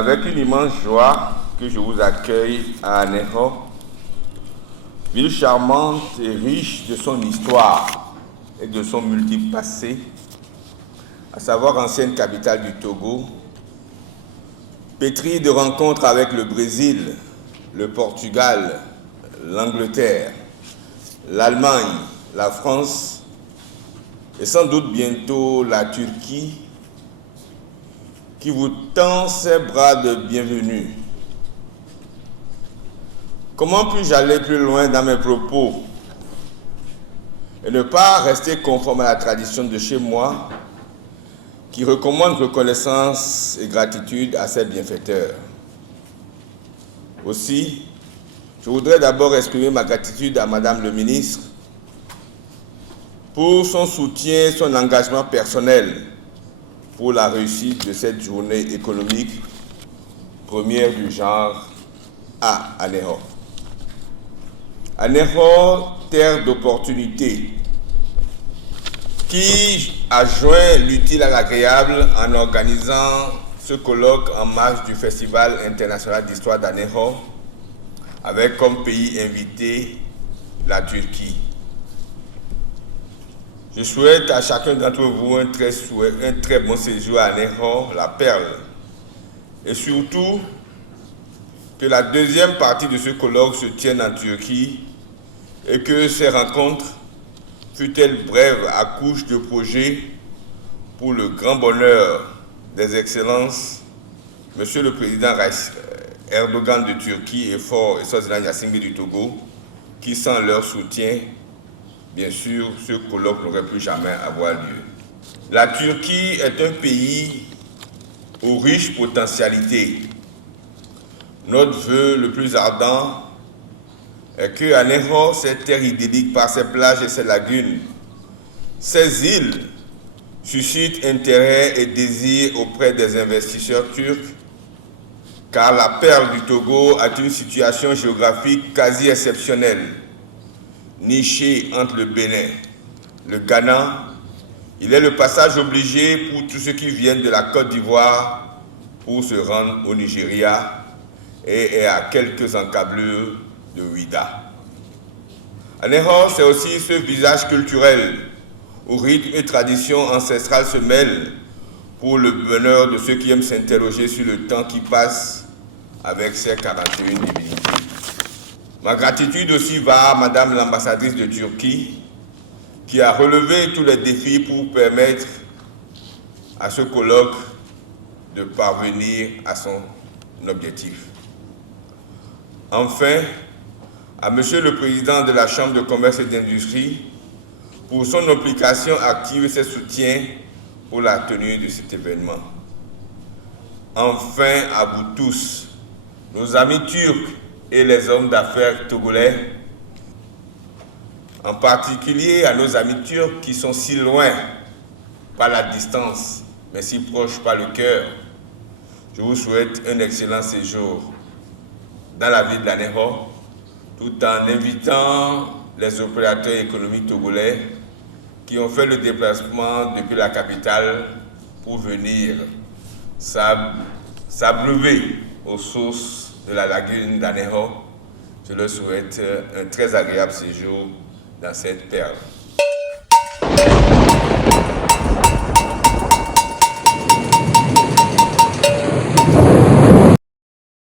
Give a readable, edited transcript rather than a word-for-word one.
avec une immense joie que je vous accueille à Anéro, ville charmante et riche de son histoire et de son multiple passé, à savoir ancienne capitale du Togo, pétrie de rencontres avec le Brésil, le Portugal, l'Angleterre, l'Allemagne, la France et sans doute bientôt la Turquie, qui vous tend ses bras de bienvenue. Comment puis-je aller plus loin dans mes propos et ne pas rester conforme à la tradition de chez moi qui recommande reconnaissance et gratitude à ses bienfaiteurs. Aussi, je voudrais d'abord exprimer ma gratitude à Madame le ministre pour son soutien, son engagement personnel pour la réussite de cette journée économique première du genre à Anéro. Anéro, terre d'opportunités, qui a joint l'utile à l'agréable en organisant ce colloque en marge du Festival international d'histoire d'Anéro, avec comme pays invité la Turquie. Je souhaite à chacun d'entre vous un très bon séjour à Anéro, la perle, et surtout que la deuxième partie de ce colloque se tienne en Turquie et que ces rencontres, fût-elles brèves, accouchent de projets pour le grand bonheur des excellences, Monsieur le Président Erdogan de Turquie et Faure et Swaziland Gnassingbé du Togo, qui sans leur soutien, bien sûr, ce colloque n'aurait plus jamais avoir lieu. La Turquie est un pays aux riches potentialités. Notre vœu le plus ardent est que Anéro, cette terre idyllique par ses plages et ses lagunes, ces îles suscitent intérêt et désir auprès des investisseurs turcs, car la perle du Togo a une situation géographique quasi exceptionnelle. Niché entre le Bénin, le Ghana, il est le passage obligé pour tous ceux qui viennent de la Côte d'Ivoire pour se rendre au Nigeria et est à quelques encablures de Ouidah. Anéro, c'est aussi ce visage culturel où rythme et tradition ancestrale se mêlent pour le bonheur de ceux qui aiment s'interroger sur le temps qui passe avec ses 41 divinités. Ma gratitude aussi va à Madame l'ambassadrice de Turquie qui a relevé tous les défis pour permettre à ce colloque de parvenir à son objectif. Enfin, à Monsieur le Président de la Chambre de commerce et d'industrie pour son implication active et ses soutiens pour la tenue de cet événement. Enfin, à vous tous, nos amis turcs et les hommes d'affaires togolais, en particulier à nos amis turcs qui sont si loin par la distance, mais si proches par le cœur, je vous souhaite un excellent séjour dans la ville d'Anéro, tout en invitant les opérateurs économiques togolais qui ont fait le déplacement depuis la capitale pour venir s'abreuver aux sources de la lagune d'Anéro. Je leur souhaite un très agréable séjour dans cette perle.